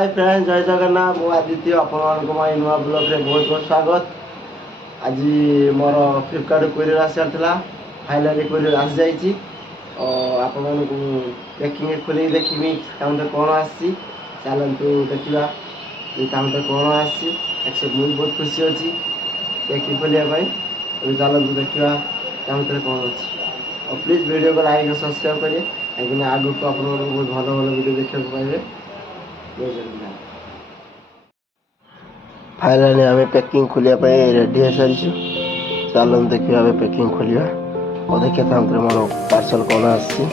Hi friends जय जगन्नाथ मु आदित्य आपण नुआ ब्लॉग रे बहुत बहुत स्वागत। आज मोर फ्लिपकार्ट कोरियर आसार था फाइनली कोरियर आसी जाइए आपण पैकिंग खोल देखी कौन आसी चलतु देखा कौन आसी मुझे बहुत खुशी अच्छी पैकिंग खोलिया चलतु देखा कौन अच्छी और प्लीज वीडियो को लाइक और सब्सक्राइब करिए कहीं आगू को आप बहुत भल भल वीडियो देखा पाइबे। फाइनली आम पैकिंग खोलिया रेडी हो सारी चलो देखिए पैकिंग खोलिया और देखिए मोर पार्सल कौन आसी।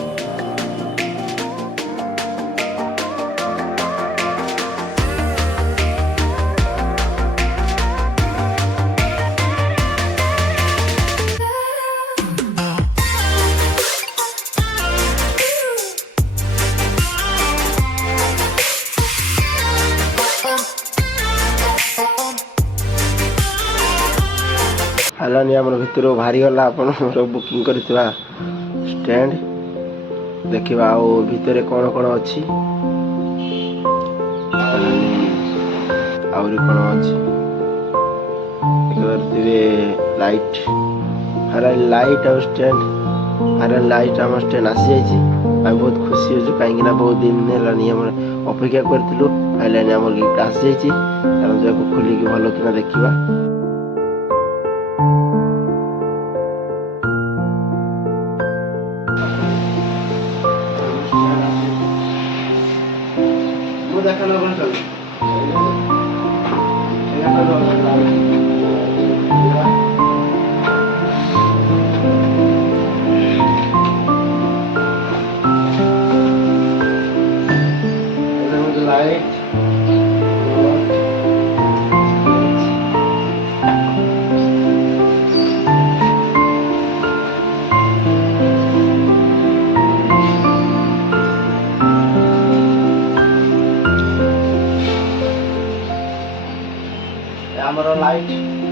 हालानी आम भितर बाहरी गला आप बुकिंग कर स्टैंड देखा भितर कौन कौन अच्छी आहरी कौन अच्छी लाइट हारा लाइट और स्टैंड हारा लाइट आम स्टैंड आसी जाइए बहुत खुशी अच्छे कहीं बहुत दिन है अपेक्षा करूँ फाइनली आम गिफ्ट आसी जाइए खोलिक भल कि देखा। लाइट आमर लाइट